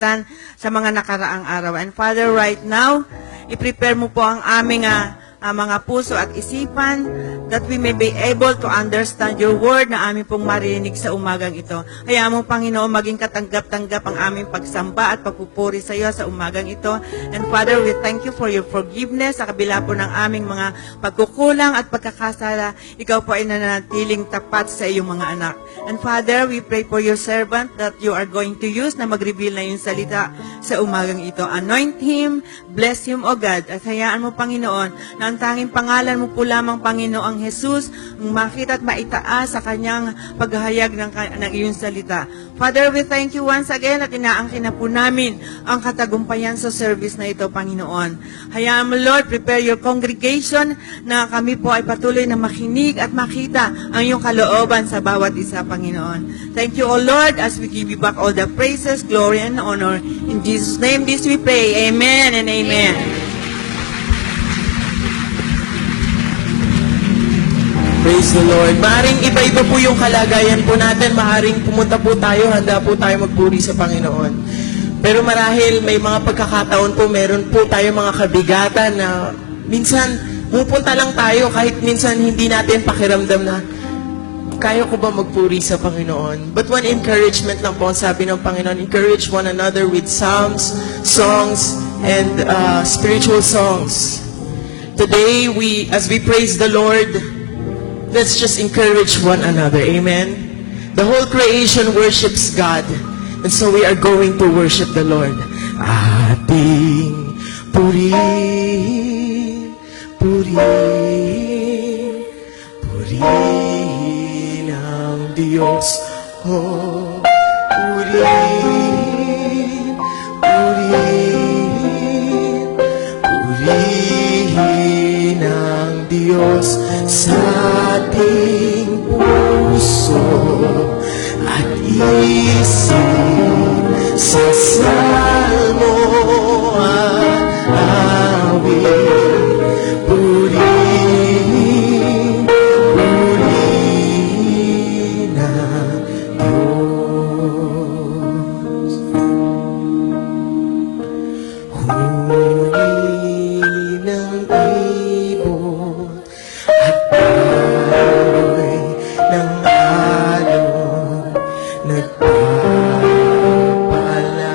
sa mga nakaraang araw. And Father, right now, i-prepare mo po ang aming mga puso at isipan that we may be able to understand your word na aming pong marinig sa umagang ito. Kaya mo, Panginoon, maging katanggap-tanggap ang aming pagsamba at pagpupuri sa iyo sa umagang ito. And Father, we thank you for your forgiveness sa kabila po ng aming mga pagkukulang at pagkakasala. Ikaw po ay nananatiling tapat sa iyong mga anak. And Father, we pray for your servant that you are going to use na mag-reveal na yung salita sa umagang ito. Anoint him, bless him, O God. At hayaan mo, Panginoon, na ang tanging pangalan mo po lamang, Panginoong Jesus, ang makita at maitaas sa kanyang paghahayag ng iyong salita. Father, we thank you once again at inaangkin na po namin ang katagumpayan sa service na ito, Panginoon. Hayaan mo, Lord, prepare your congregation na kami po ay patuloy na makinig at makita ang iyong kalooban sa bawat isa, Panginoon. Thank you, O Lord, as we give you back all the praises, glory, and honor. In Jesus' name, this we pray. Amen and amen. Praise the Lord. Maring iba-iba po yung kalagayan po natin. Maring pumunta po tayo, handa po tayo magpuri sa Panginoon. Pero marahil may mga pagkakataon po, meron po tayo mga kabigatan na minsan pupunta lang tayo kahit minsan hindi natin pakiramdam na kaya ko ba magpuri sa Panginoon? But one encouragement lang po, sabi ng Panginoon, encourage one another with psalms, songs, and spiritual songs. Today, as we praise the Lord, let's just encourage one another. Amen? The whole creation worships God. And so we are going to worship the Lord. Ating purihin, purihin, purihin ang Diyos. Oh, purihin, purihin, purihin ang Diyos sa ating puso at isip sa salmo at awit. Purihin, purihin ang Diyos. Huni ng ibon at amoy ng alon nagpapaalala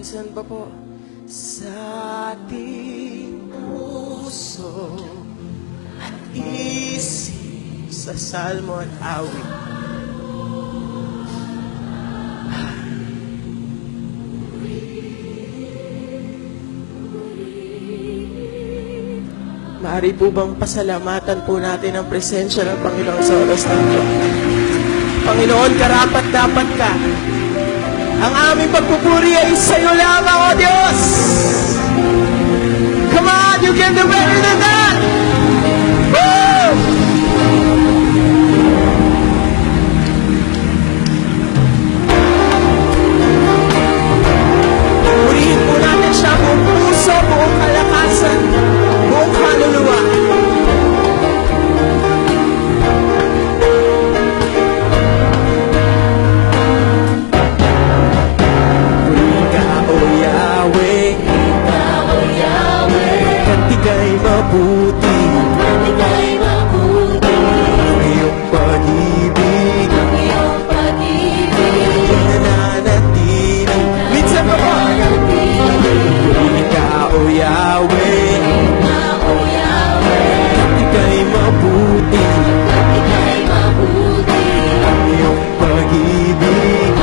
Minsan pa po. Sa ating puso at isip sa salmo at awit. Maaari po bang pasalamatan po natin ang presensya ng Panginoon sa oras na ito? Panginoon, karapat-dapat ka. Ang aming pagpupuri ay sa iyo lamang, O Diyos! Come on, you can do better than that! Woo! Purihin po natin siya buong puso, buong kalakasan, buong kaluluwa. Ikaw, O Yahweh, kanti kay mabuti, ang iyong pag-ibig, nananatili. Minsan pa po. Ikaw, O Yahweh, kanti kay mabuti, ang iyong pag-ibig,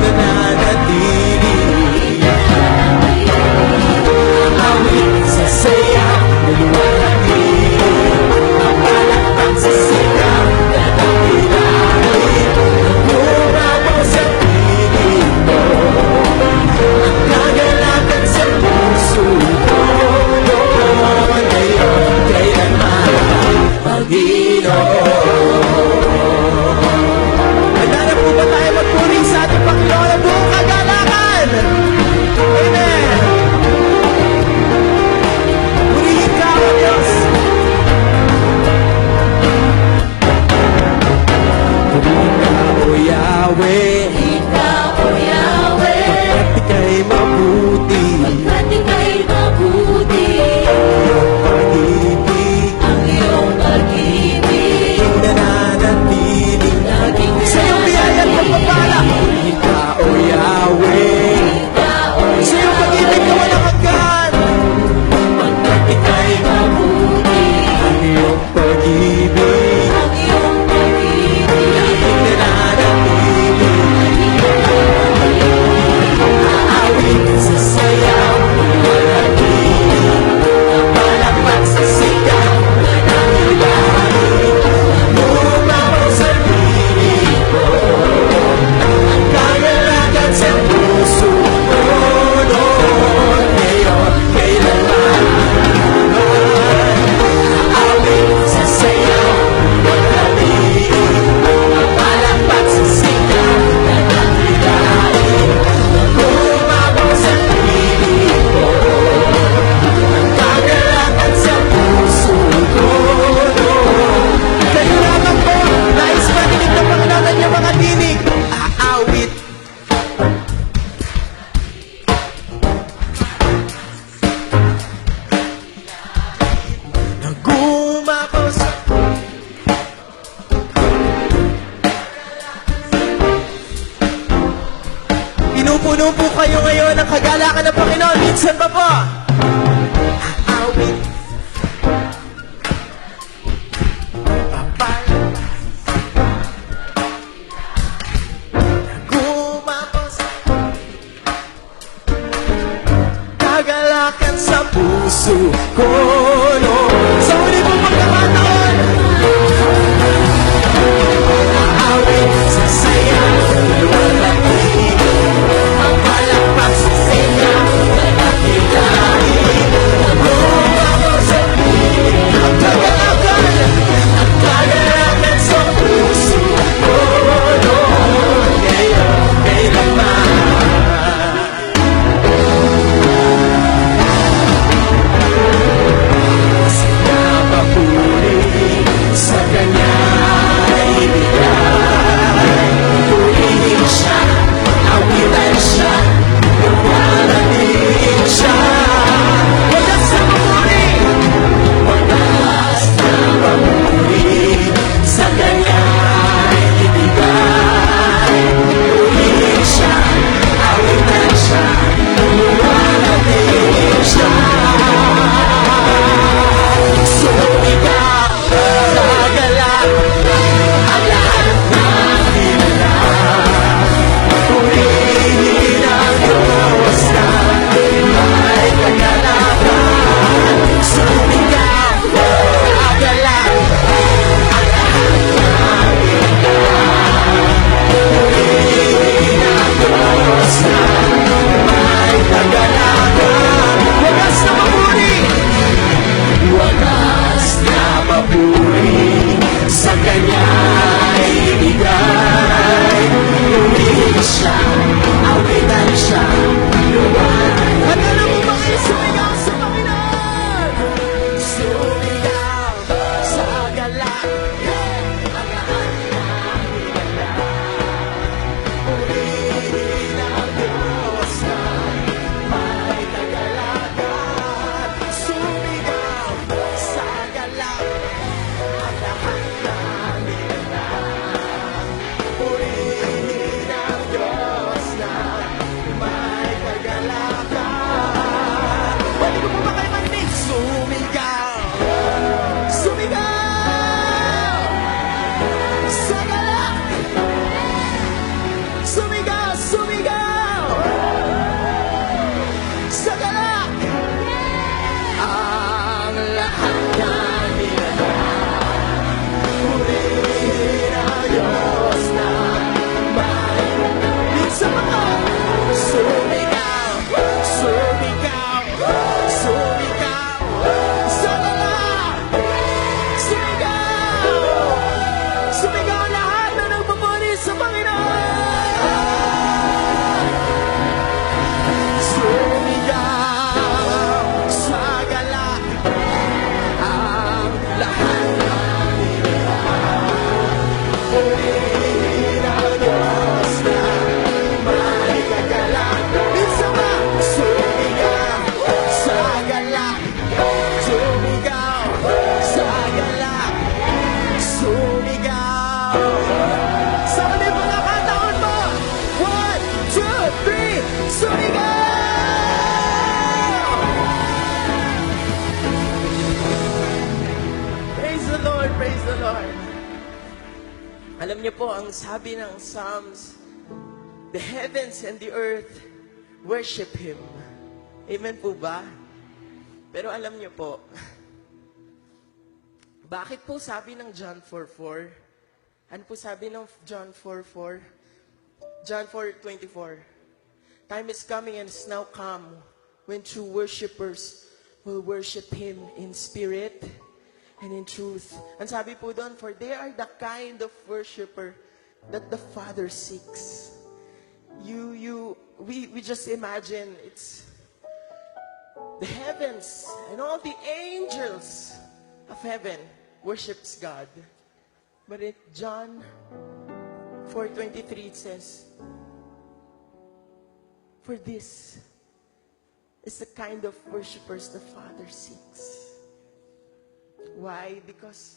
nananatili. Awit sa saya, luwalhati, ang palakpak sa sigaw, nadakilain, lumabaw sa piling ko, ang kagalakan sa puso ko, noon, ngayon, kailanman, Panginoon. Handa na po ba tayo magpuri sa ating Panginoon ang buong kagalakan? Amen! Purihin ka, O Diyos! Purihin ka, O Yahweh, pagkat ika'y mabuti, ang pag-ibig, nananatili. Sa iyong biyaya at pagpapala, purihin ka, O Yahweh, sa iyong pag-ibig na walang hanggan. Pagkat ika'y mabuti, ang iyong pag-ibig, laging nananatili. Aawit sa sayaw, luwalhati, ang palakpak sa sigaw, nananatili. Lumabaw sa piling ko, ang kagalakan sa puso ko, noon, ngayon, kailanman. Aawit sa sayaw, luwalhati, ang palakpak sa sigaw, nananatili. Lumabaw sa piling ko, ang kagalakan sa puso ko, noon. Kayo lamang po, nais maninig ng Panginoon ang iyong mga tinig. Aawit. Nang gumabaw sa pinupuno po kayo ngayon ng kagalakan ng Panginoon. Minsan pa po. Aawit. Gumabaw sa kagalakan sa puso ko, no? Sa huli mong pagkakataon, aawit sa saya, luwalhati, ang palakpak sa sigaw, nananatili. Lumabaw sa piling, ang kagalakan sa puso ko, noon, ngayon, kailanman. Alam niyo po, ang sabi ng Psalms, the heavens and the earth worship Him. Amen po ba? Pero alam niyo po, bakit po sabi ng John 4:4? Ano po sabi ng John 4:4? John 4:24. Time is coming and is now come when true worshipers will worship Him in spirit and in truth. Ang sabi po doon, for they are the kind of worshiper that the Father seeks. We just imagine it's the heavens and all the angels of heaven worships God. But in John 4:23 it says, for this is the kind of worshipers the Father seeks. Why? Because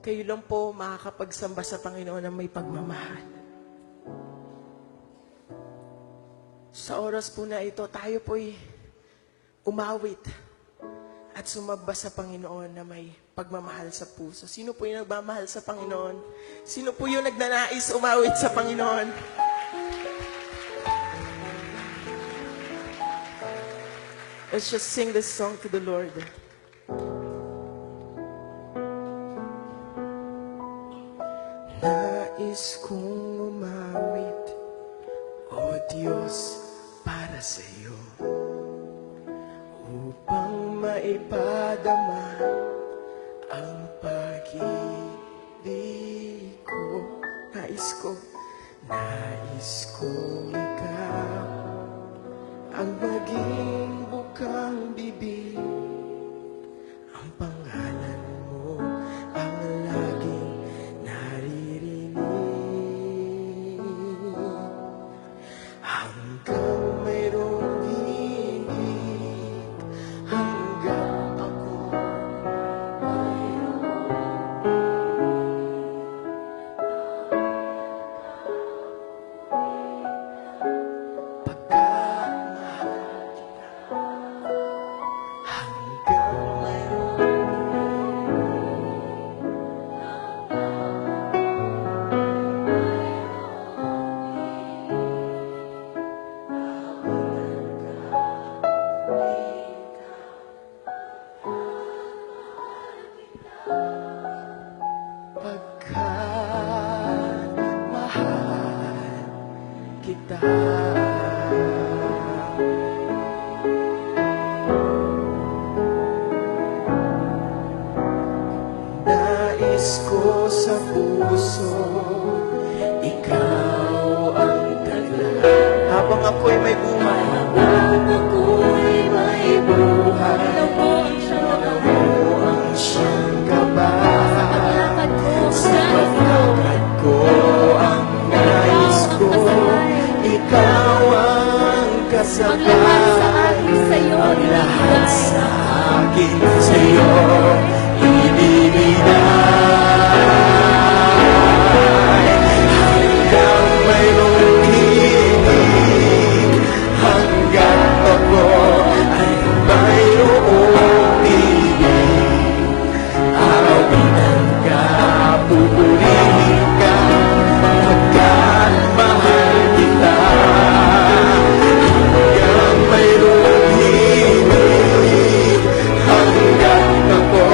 kayo lang po makakapagsamba sa Panginoon ng may pagmamahal. Sa oras po na ito, tayo po'y umawit at sumamba sa Panginoon na may pagmamahal sa puso. Sino po yung nagmamahal sa Panginoon? Sino po yung nagnanais umawit sa Panginoon? Let's just sing this song to the Lord. Nais kong umawit, O Diyos, para sa iyo, upang maipadama ang pag-ibig ko. Nais kong ikaw ang maging bukang bibig, ang pangalan mo ang laging naririnig, hanggang mayroong himig, hanggang ako mayroon. Pagkat mahal kita, hanggang mayroon. Pagkat mahal kita. Nais ko sa puso, ikaw ang tagla. Habang ako'y may buhay, mo ang siyang gabay. Sa paglakat ko, ang nais ko, ikaw ang kasabay. Ang lahat sa akin sa'yo ibibigay. Hanggang mayroong himig, hanggang ako ay mayroong ibig. Araw-inan ka, pupurihin ka, pagkat mahal kita. Hanggang mayroong himig, hanggang ako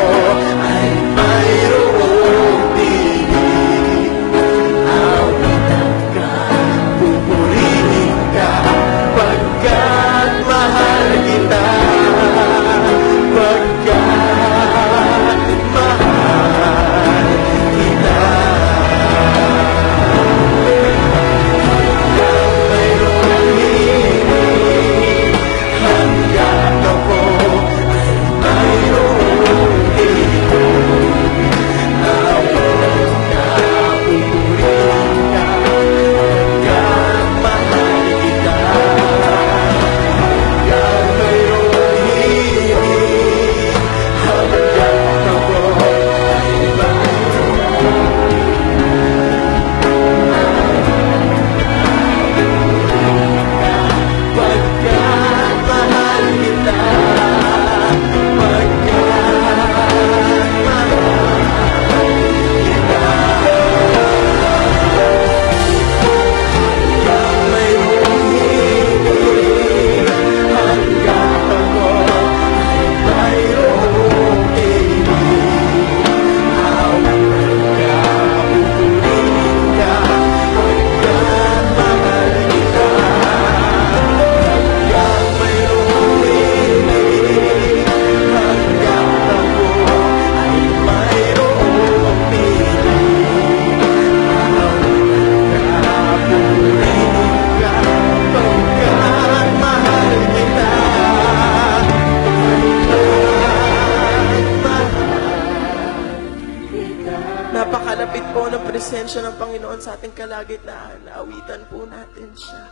kalagitnaan, awitan po natin siya.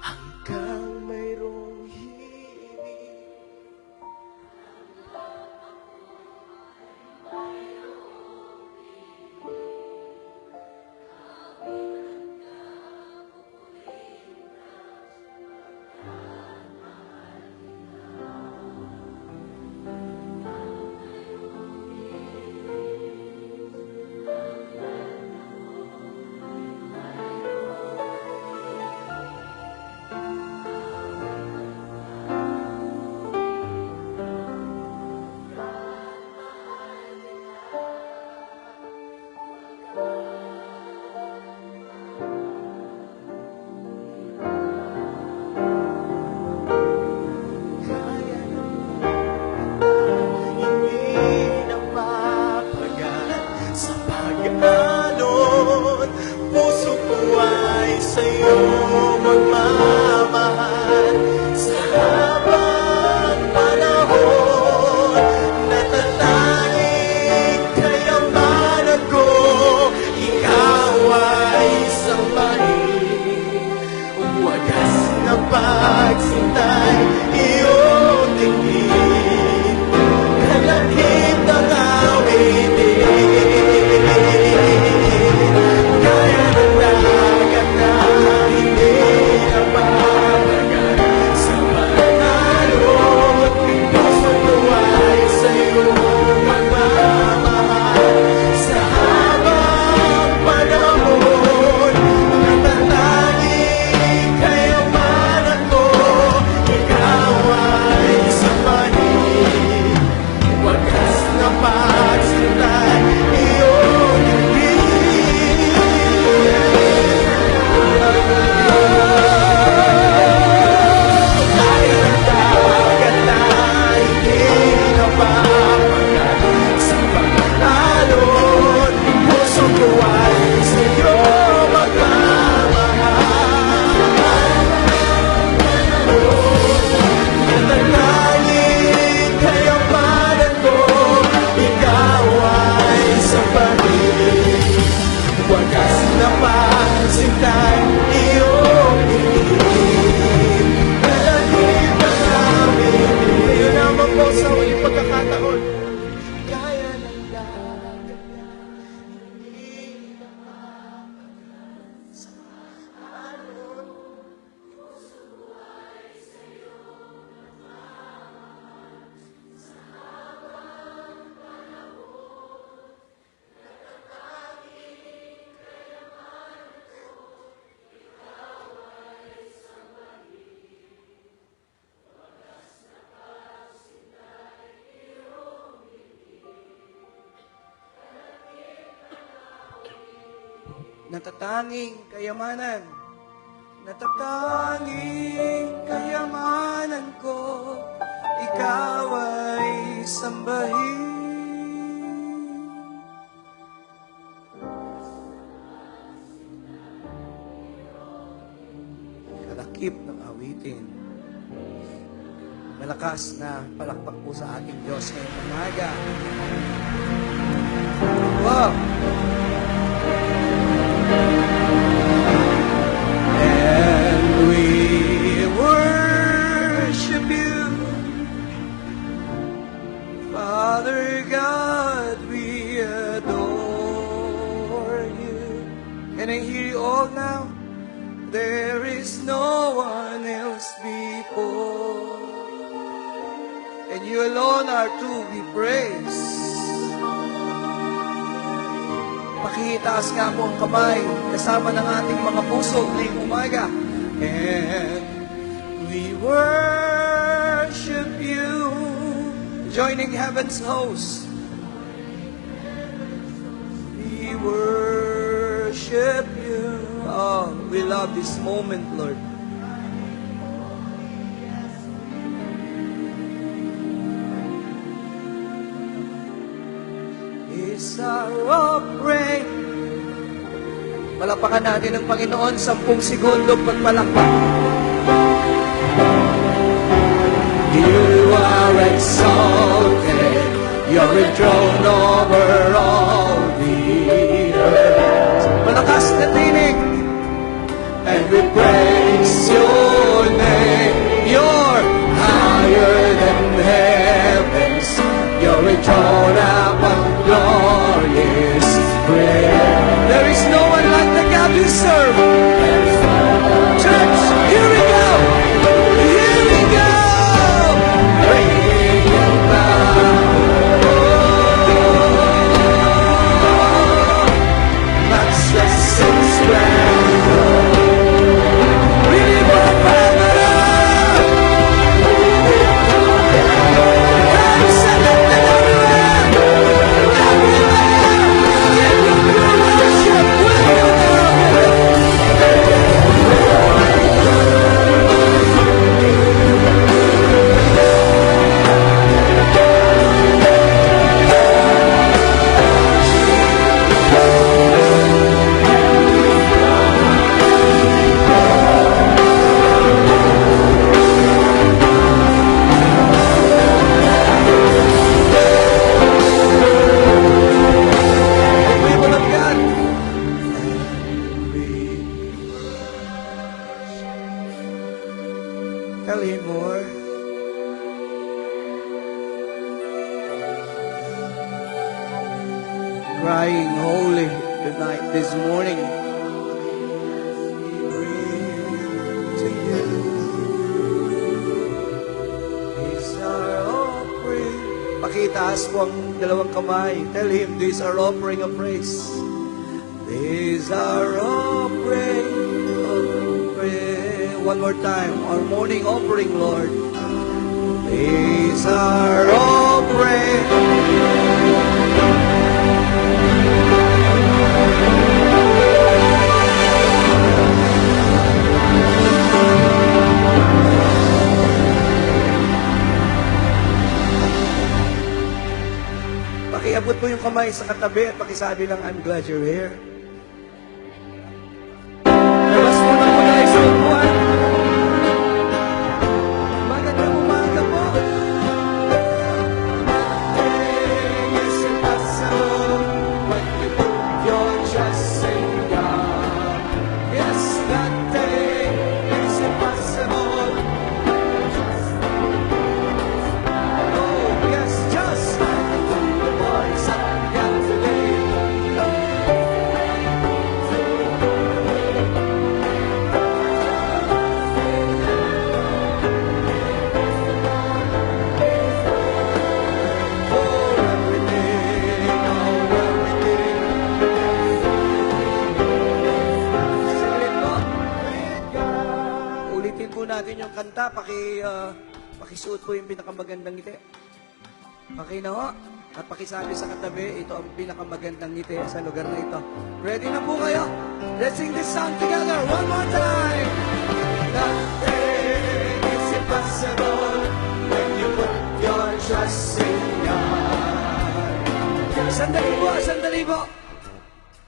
Hanggang mayroong hilig. Hindi napapagat sa pag-alon. Puso ko ay sa'yo magmamahal. Sa habang panahon, natatanging kayamanan ko. Ikaw ay sambahin. Wagas na pagsintay, iyong tingin. Kalakip ng awitin. Kaya ng dagat na hindi napapagat sa pag-alon. Puso ko ay sa'yo magmamahal. Sa habang panahon, natatanging kayamanan ko. Ikaw ay sambahin. Wagas na pagsintay, iyong ibig. Kaya ng dagat na hindi napapagat sa pag-alon. Puso ko ay sa'yo magmamahal. Natatanging kayamanan ko. Ikaw ay sambahin. Wagas na pagsintay, iyong ibig. Kalahit ang amin. Ngayon naman po sa huling pagkakataon. Kaya ng dagat na hindi napapagat sa pag-alon. Natatanging kayamanan, natatanging kayamanan ko, ikaw ay sambahin. Kalakip ng awitin. Malakas na palakpak po sa ating Diyos ngayong umaga. Wow! And we worship you, Father God, we adore you. Can I hear you all now? There is no one else before, and you alone are to be praised. Pakitaas nga po ang kamay kasama ng ating mga puso ngayong umaga. And we worship you, joining heaven's host. We worship you. Oh, we love this moment, Lord. Is our offering. Palapakan natin ang Panginoon 10 segundo pagpalakpak. You are exalted, you're enthroned over all the earth. Malakas na tinig. Tell him more. Crying holy tonight, this morning. To you is our offering. Pakitaas po ang dalawang kamay. Tell him, this is our offering of praise. This is our offering of praise. One more time, our morning offering, Lord. This is our offering. Pakiabot mo yung kamay sa katabi at pakisabi lang, I'm glad you're here. Labas mo na muna yung sa upuan. Magandang umaga po. Nothing is impossible when you put your trust in God. Yes, nothing is impossible. Oh, yes, just like the voice of God today. For everything, oh, everything. Saglit po. Ulitin po natin yung kanta. Pakisuot po yung pinakamagandang ngiti. Okay na ho. At pakisabi sa katabi, ito ang pinakamagandang ngiti sa lugar na ito. Ready na po kayo? Let's sing this song together one more time. Nothing is impossible when you put your trust in God. Sandali po.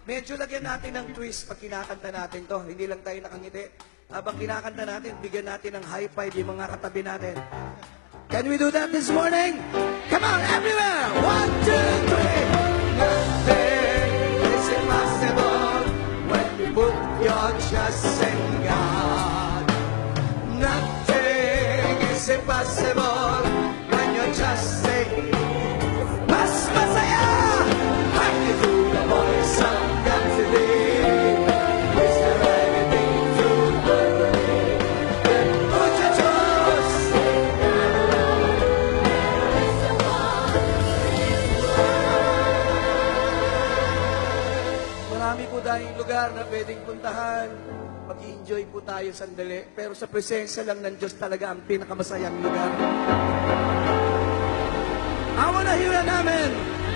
Medyo lagyan natin ng twist pag kinakanta natin to. Hindi lang tayo nakangiti. Habang kinakanta natin, bigyan natin ng high five yung mga katabi natin. Can we do that this morning? Come on, everywhere! 1, 2, 3. Nothing is impossible when you put your trust in God. Nothing is impossible when you trust in Mas masaya! Hearken to the voice of God today. Is there anything too hard for me? Then put your trust. Marami po tayong lugar na pwedeng puntahan. Mag-enjoy po tayo sandali. Pero sa presensya lang ng Diyos talaga ang pinakamasayang lugar. I wanna hear it namin.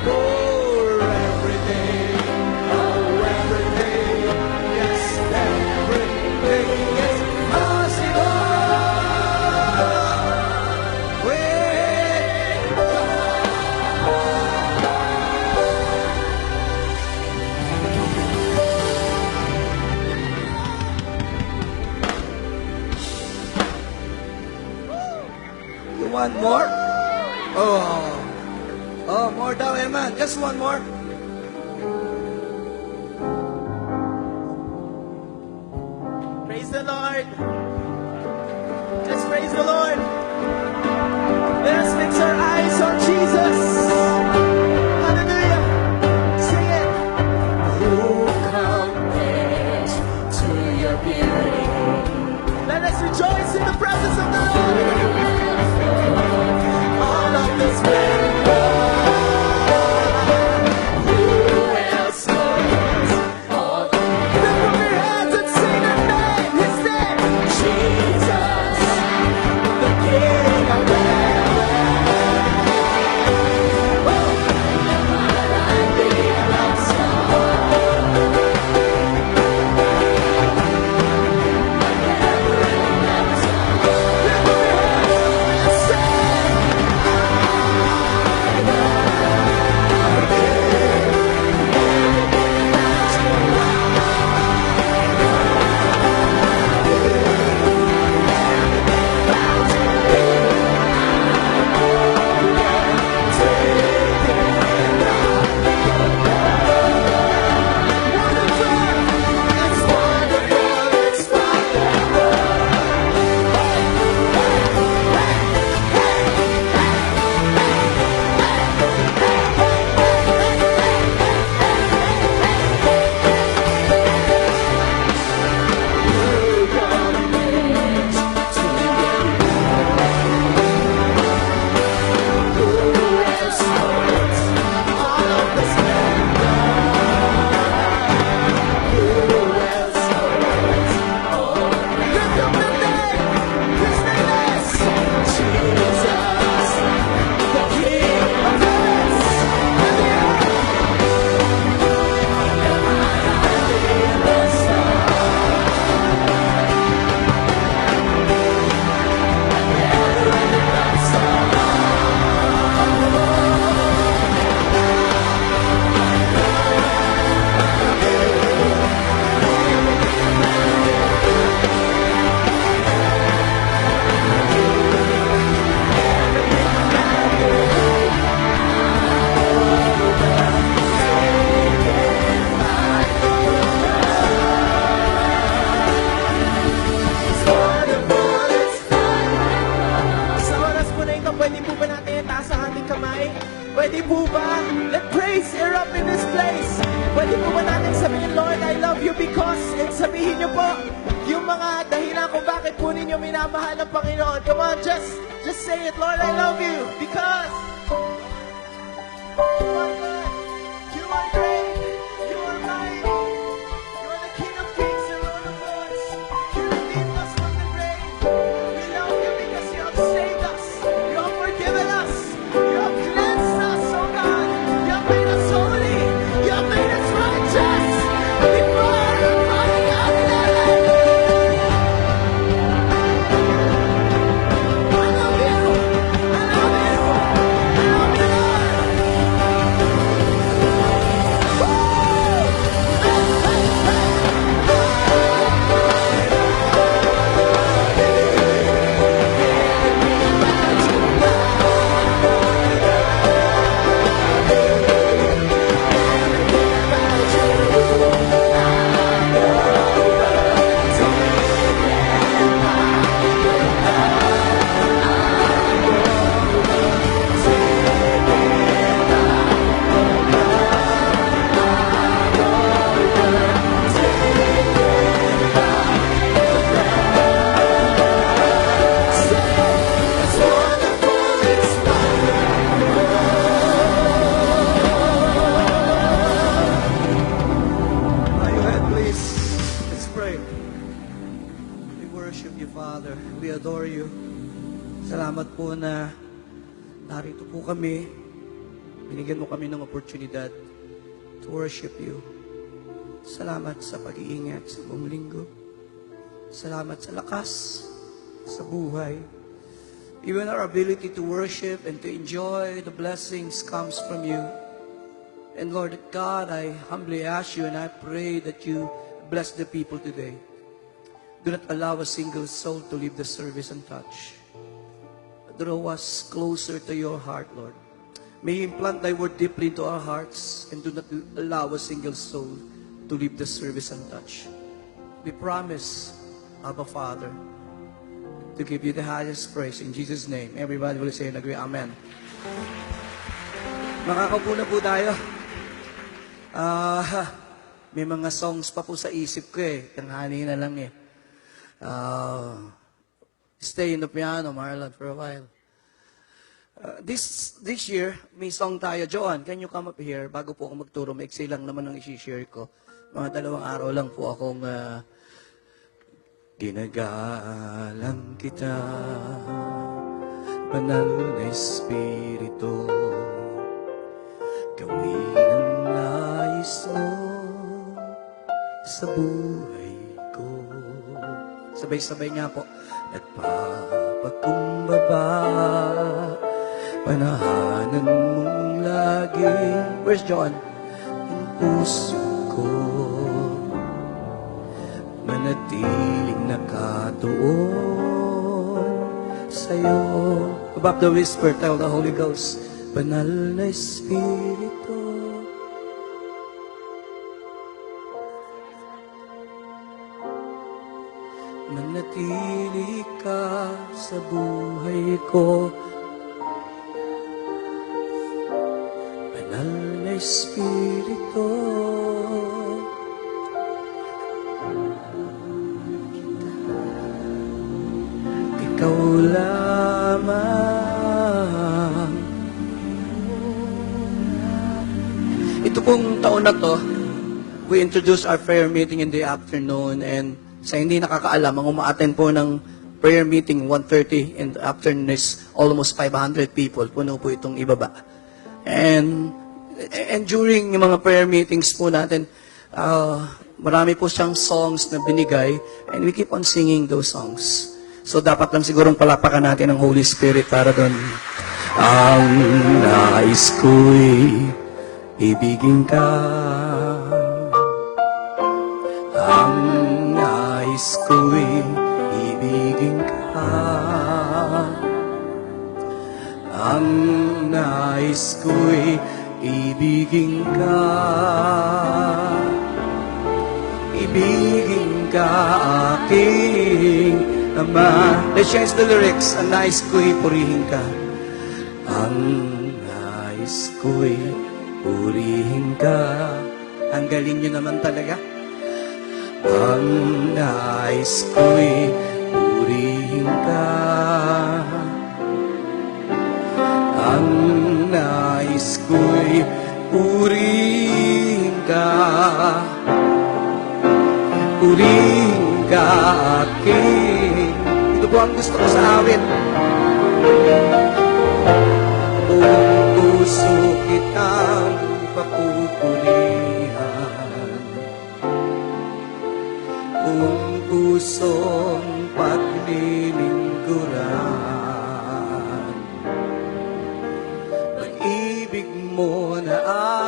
For everything, oh everything, yes, everything is possible. With You want more? Oh, more daw, Eman. Just one more. Praise the Lord. Just praise the Lord. Let us fix our eyes on Jesus. Hallelujah. Sing it. Who compares to your beauty? Let us rejoice in the presence of the Lord. All of this splendor. Who else knows all the Lift up your hands and sing His name. His name. Jesus, the King of Lift up your you because, and sabihin niyo po, yung mga dahilan kung bakit po ninyo minamahal ang Panginoon. Come on, just say it, Lord, I love you because you are good, you are great, you are mighty, you are the King of Kings and Lord of Lords. You redeemed us from the grave. We love you because you have saved us, you have forgiven us, you have cleansed us, oh God. You have made us holy, you have made us righteous. Before the calling of heaven. I love you, I love you, I love you, Lord. Bow your head, please. Let's pray. We worship you, Father. We adore you. Salamat po na narito po kami. Binigyan mo kami ng oportunidad to worship you. Salamat sa pag-iingat sa buong linggo. Salamat sa lakas, sa buhay. Even our ability to worship and to enjoy the blessings comes from you. And Lord God, I humbly ask you and I pray that you bless the people today. Do not allow a single soul to leave the service untouched. Draw us closer to your heart, Lord. May you implant thy word deeply into our hearts and do not allow a single soul to leave the service untouched. We promise, Abba Father, to give you the highest praise in Jesus' name. Everybody will say and agree, Amen. Makakaupo na po tayo. May mga songs pa po sa isip ko eh. Tanghali na lang eh. Stay in the piano, Marlon, for a while. This year, may song tayo. Joan, can you come up here? Bago po ako magturo, maiksi lang naman ang isi-share ko. Mga 2 araw lang po akong ginagalang kita, banal na Espiritu. Gawin ang nais mo sa buhay ko. Sabay-sabay nga po. Nagpapakumbaba, panahanan mong lagi. Where's John? Ang puso ko, manatiling nakatuon sa'yo. Above the whisper, tell the Holy Ghost, banal na Espiritu. Manatili ka sa buhay ko. Banal na Espiritu. Ikaw lamang. Ito pong taon na to, we introduced our prayer meeting in the afternoon, and sa hindi nakakaalam, ang uma-attend po ng prayer meeting 1:30 in the afternoon is almost 500 people. Puno po itong ibaba. And during yung mga prayer meetings po natin, marami po siyang songs na binigay, and we keep on singing those songs. So dapat lang sigurong palapakan natin ang Holy Spirit para doon. Ang nais ko'y ibigin ka. Ang nais ko'y ibigin ka. Ang nais ko'y ibigin ka. Ibigin ka aking Ama. Let's change the lyrics. Ang nais ko'y purihin ka. Ang nais ko'y purihin ka. Ang galing nyo naman talaga. Ang nais ko'y purihin ka. Ang nais ko'y purihin ka. Purihin ka aking. Ito po ang gusto ko sa awit. Buong puso kitang papupurihan. Buong pusong paglilingkuran. Pag-ibig mo na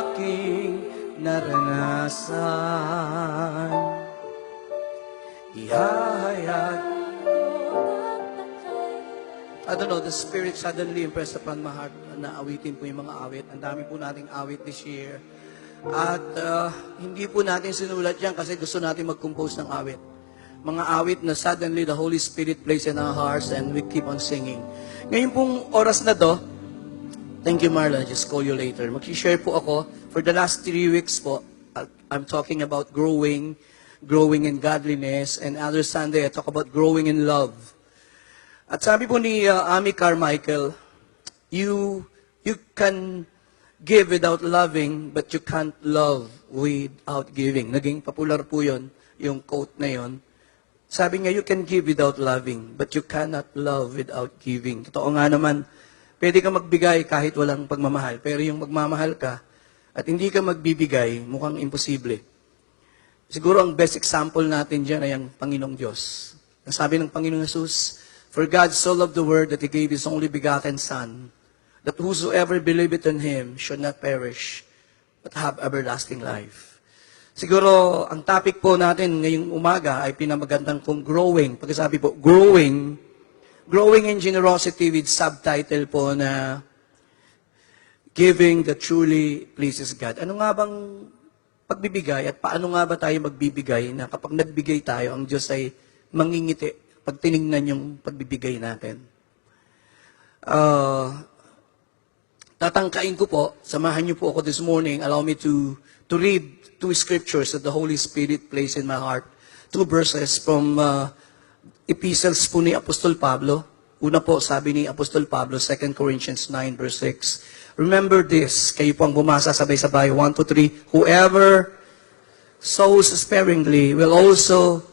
aking naranasan. Ihahayag. I don't know, the Spirit suddenly impressed upon my heart na awitin po yung mga awit. Ang dami po nating awit this year. At hindi po natin sinulat yan kasi gusto natin mag-compose ng awit. Mga awit na suddenly the Holy Spirit plays in our hearts and we keep on singing. Ngayon pong oras na to, thank you Marla, just call you later. Mag-share po ako. For the last 3 weeks po, I'm talking about growing in godliness. And other Sunday, I talk about growing in love. At sabi po ni Amy Carmichael, you can give without loving, but you can't love without giving. Naging popular po yun, yung quote na yun. Sabi niya, you can give without loving, but you cannot love without giving. Totoo nga naman, pwede ka magbigay kahit walang pagmamahal. Pero yung magmamahal ka at hindi ka magbibigay, mukhang imposible. Siguro ang best example natin dyan ay ang Panginoong Diyos. Ang sabi ng Panginoong Jesus, for God so loved the world that He gave His only begotten Son, that whosoever believeth on Him should not perish, but have everlasting life. Siguro, ang topic po natin ngayong umaga ay pinamagandang kong growing. Pagkasabi po, growing in generosity with subtitle po na giving that truly pleases God. Ano nga bang pagbibigay at paano nga ba tayo magbibigay na kapag nagbigay tayo, ang Diyos ay mangingiti pag tinignan yung pagbibigay natin. Tatangkain ko po, samahan niyo po ako this morning, allow me to read 2 scriptures that the Holy Spirit placed in my heart. 2 verses from epistles po ni Apostol Pablo. Una po, sabi ni Apostol Pablo, 2 Corinthians 9 verse 6. Remember this, kayo po ang bumasa sabay-sabay, 1, 2, 3. Whoever sows sparingly will also,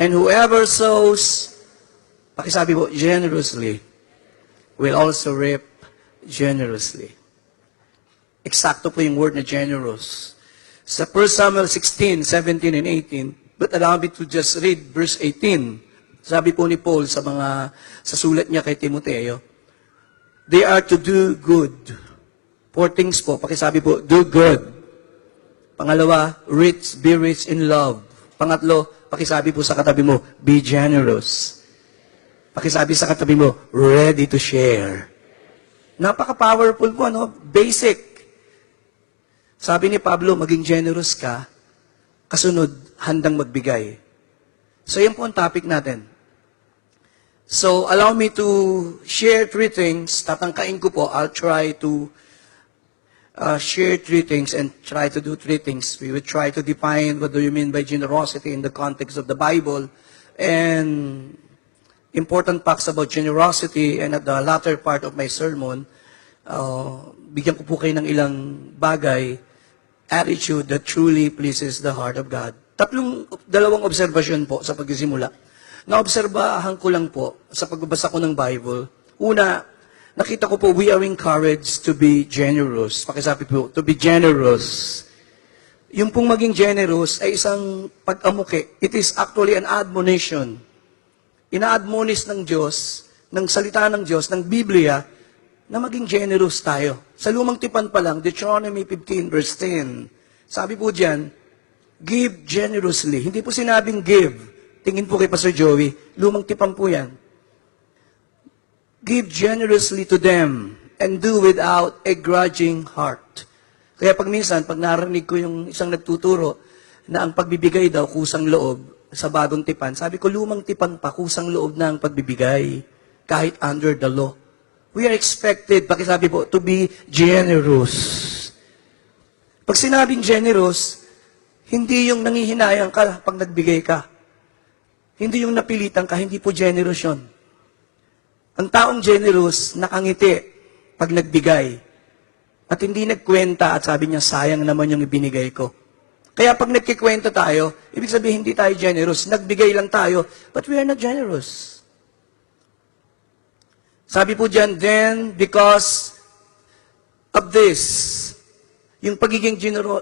and whoever sows, pakisabi po, generously, will also reap generously. Eksakto po yung word na generous. Sa 1 Samuel 16, 17, and 18, but allow me to just read verse 18. Sabi po ni Paul sa sulat niya kay Timoteo, they are to do good. 4 things po, pakisabi po, do good. Pangalawa, be rich in love. Pangatlo, pakisabi po sa katabi mo, be generous. Pakisabi sa katabi mo, ready to share. Napaka-powerful po, ano? Basic. Sabi ni Pablo, maging generous ka, kasunod, handang magbigay. So, yan po ang topic natin. So, allow me to share 3 things. Tatangkain ko po, I'll try to share 3 things and try to do 3 things. We will try to define what do you mean by generosity in the context of the Bible and important facts about generosity. And at the latter part of my sermon, bigyan ko po kayo ng ilang bagay, attitude that truly pleases the heart of God. Dalawang obserbasyon po sa pagsisimula. Naobserbahan ko lang po sa pagbabasa ko ng Bible. Una, nakita ko po, we are encouraged to be generous. Pakisabi po, to be generous. Yung pong maging generous ay isang pag-amuki. It is actually an admonition. Ina-admonish ng Diyos, ng salita ng Diyos, ng Biblia, na maging generous tayo. Sa lumang tipan pa lang, Deuteronomy 15 verse 10, sabi po diyan, give generously. Hindi po sinabing give. Tingin po kay Pastor Joey, lumang tipan po yan. Give generously to them and do without a grudging heart. Kaya pag minsan, pag narinig ko yung isang nagtuturo na ang pagbibigay daw kusang loob sa bagong tipan, sabi ko, lumang tipan pa, kusang loob na ang pagbibigay kahit under the law. We are expected, pakisabi po, to be generous. Pag sinabing generous, Hindi yung nangihinayang ka pag nagbigay ka. Hindi yung napilitan ka, hindi po generous yun. Ang taong generous, nakangiti pag nagbigay. At hindi nagkwenta at sabi niya, sayang naman yung ibinigay ko. Kaya pag nagkikwenta tayo, ibig sabihin hindi tayo generous. Nagbigay lang tayo, but we are not generous. Sabi po dyan, then, because of this, yung pagiging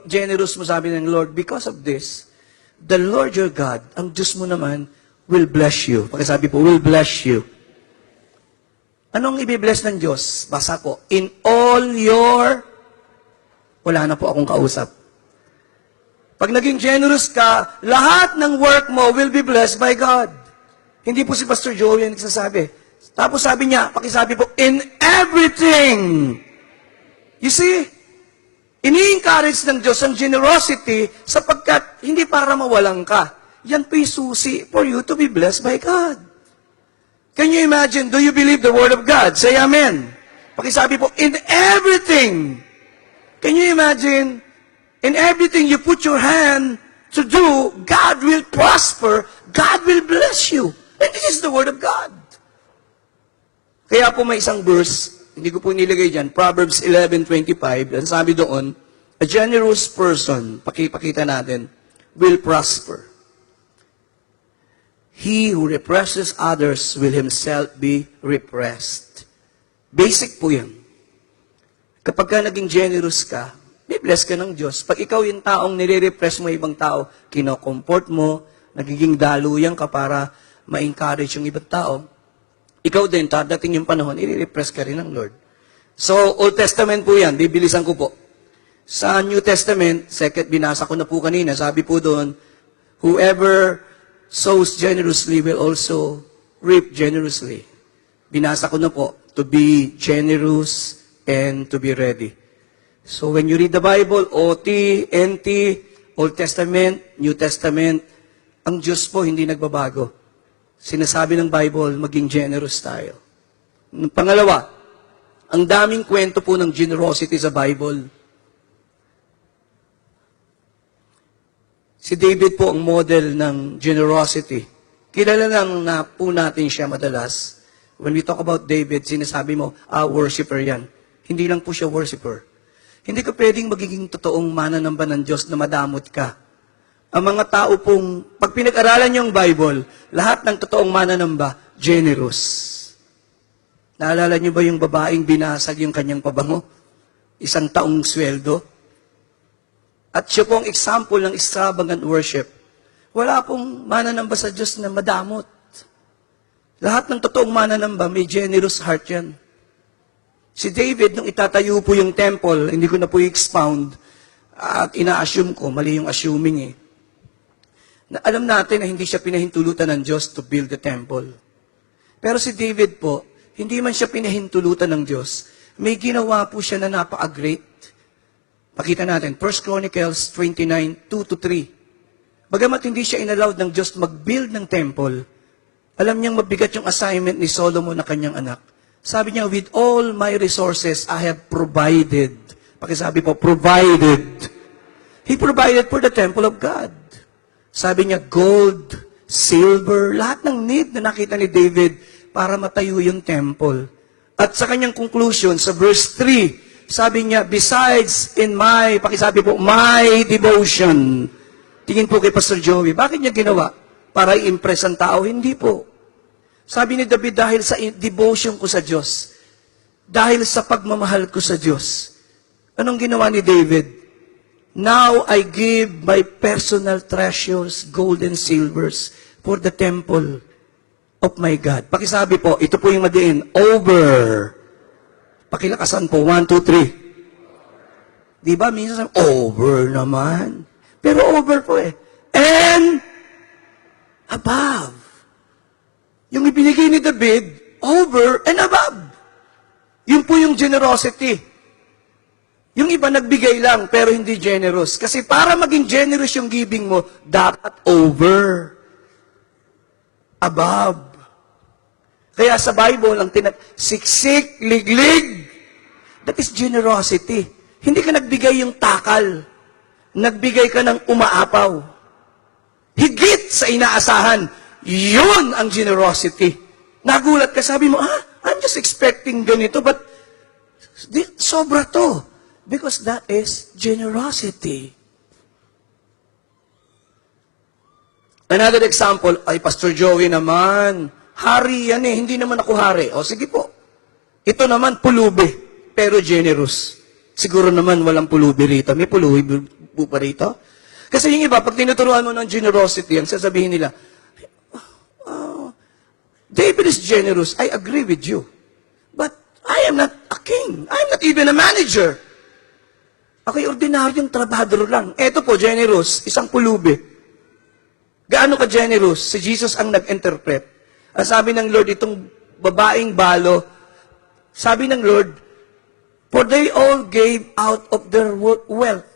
generous mo, sabi ng Lord, because of this, the Lord your God, ang Diyos mo naman, will bless you. Pagkasabi po, will bless you. Anong i-bless ng Diyos? Basa ko, in all your, wala na po akong kausap. Pag naging generous ka, lahat ng work mo will be blessed by God. Hindi po si Pastor Joey yung nagsasabi. Tapos sabi niya, pakisabi po, in everything. You see, ini-encourage ng Diyos ang generosity sapagkat hindi para mawalan ka. Yan po yung susi for you to be blessed by God. Can you imagine, do you believe the Word of God? Say Amen. Pakisabi po, in everything. Can you imagine, in everything you put your hand to do, God will prosper, God will bless you. And this is the Word of God. Kaya po may isang verse, hindi ko po nilagay dyan, Proverbs 11:25, ang sabi doon, a generous person, pakipakita natin, will prosper. He who represses others will himself be repressed. Basic po yan. Kapag ka naging generous ka, may bless ka ng Diyos. Pag ikaw yung taong nire-repress mo ibang tao, kinokomport mo, nagiging daluyan ka para ma-encourage yung ibang tao, ikaw din, dadating yung panahon, i-repress ka rin ng Lord. So, Old Testament po yan, bibilisan ko po. Sa New Testament, binasa ko na po kanina, sabi po doon, whoever sows generously will also reap generously. Binasa ko na po, to be generous and to be ready. So, when you read the Bible, OT, NT, Old Testament, New Testament, ang Diyos po hindi nagbabago. Sinasabi ng Bible, maging generous tayo. Pangalawa, ang daming kwento po ng generosity sa Bible. Si David po ang model ng generosity. Kilala lang na po natin siya madalas. When we talk about David, sinasabi mo, worshiper yan. Hindi lang po siya worshiper. Hindi ka pwedeng magiging totoong mananamba ng Diyos na madamot ka. Ang mga tao pong, pag pinag-aralan yung Bible, lahat ng totoong mananamba, generous. Naalala niyo ba yung babaeng binasag yung kanyang pabango? 1 taong sweldo? At siya po ang example ng extravagant worship. Wala pong mananamba sa Diyos na madamot. Lahat ng totoong mananamba, may generous heart yan. Si David, nung itatayo po yung temple, hindi ko na po i-expound, at ina-assume ko, mali yung assuming eh, na alam natin na hindi siya pinahintulutan ng Diyos to build the temple. Pero si David po, hindi man siya pinahintulutan ng Diyos, may ginawa po siya na napaka-great. Pakita natin, 1 Chronicles 29, 2-3. Bagamat hindi siya inallowed ng Diyos mag-build ng temple, alam niyang mabigat yung assignment ni Solomon na kanyang anak. Sabi niya, with all my resources, I have provided. Pakisabi po, provided. He provided for the temple of God. Sabi niya, gold, silver, lahat ng need na nakita ni David para matayo yung temple. At sa kanyang conclusion, sa verse 3, sabi niya, besides in my, pakisabi po, my devotion. Tingin po kay Pastor Joey, bakit niya ginawa? Para i-impress ang tao? Hindi po. Sabi ni David, dahil sa devotion ko sa Diyos, dahil sa pagmamahal ko sa Diyos. Anong ginawa ni David? Now I give my personal treasures, gold and silvers, for the temple of my God. Pakisabi po, ito po yung madiin, over. Pakilakasan po, 1, 2, 3. Di ba? Minsan sabi, over naman. Pero over po eh. And above. Yung ibinigay ni David, over and above. Yun po yung generosity. Yung iba nagbigay lang, pero hindi generous. Kasi para maging generous yung giving mo, dapat over. Above. Kaya sa Bible, ang siksik, liglig, that is generosity. Hindi ka nagbigay yung takal. nagbigay ka ng umaapaw. Higit sa inaasahan. Yun ang generosity. Nagulat ka, sabi mo, I'm just expecting ganito, but sobra to. Because that is generosity. Another example, ay Pastor Joey naman, hari yan eh, hindi naman ako hari. O sige po, ito naman pulubi, pero generous. Siguro naman walang pulubi rito. May pulubi po pa rito? Kasi yung iba, pag tinuturuan mo ng generosity, ang sasabihin nila, David is generous. I agree with you. But I am not a king. I am not even a manager. Ako'y ordinaryong trabahador lang. Eto po, generous, isang pulubi. Gaano ka generous? Si Jesus ang nag-interpret. Ang sabi ng Lord, itong babaeng balo, sabi ng Lord, for they all gave out of their wealth.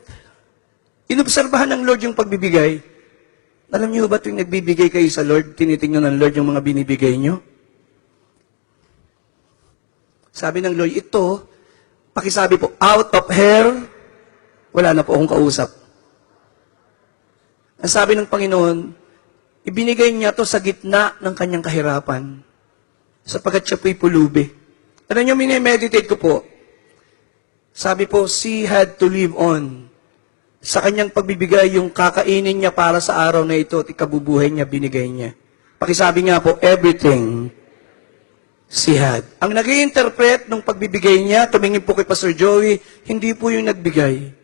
Inobserbahan ng Lord yung pagbibigay. Alam niyo ba tuwing nagbibigay kayo sa Lord, tinitingnan ng Lord yung mga binibigay niyo? Sabi ng Lord, ito, pakisabi po, out of her, wala na po akong kausap. Ang sabi ng Panginoon, ibinigay niya to sa gitna ng kanyang kahirapan, sapagkat siya po'y pulubi. Ano niyo, minimeditate ko po, sabi po, she had to live on. Sa kanyang pagbibigay, yung kakainin niya para sa araw na ito at ikabubuhay niya, binigay niya. Pakisabi nga po, everything she had. Ang nag-i-interpret ng pagbibigay niya, tumingin po kay Pastor Joey, hindi po yung nagbigay.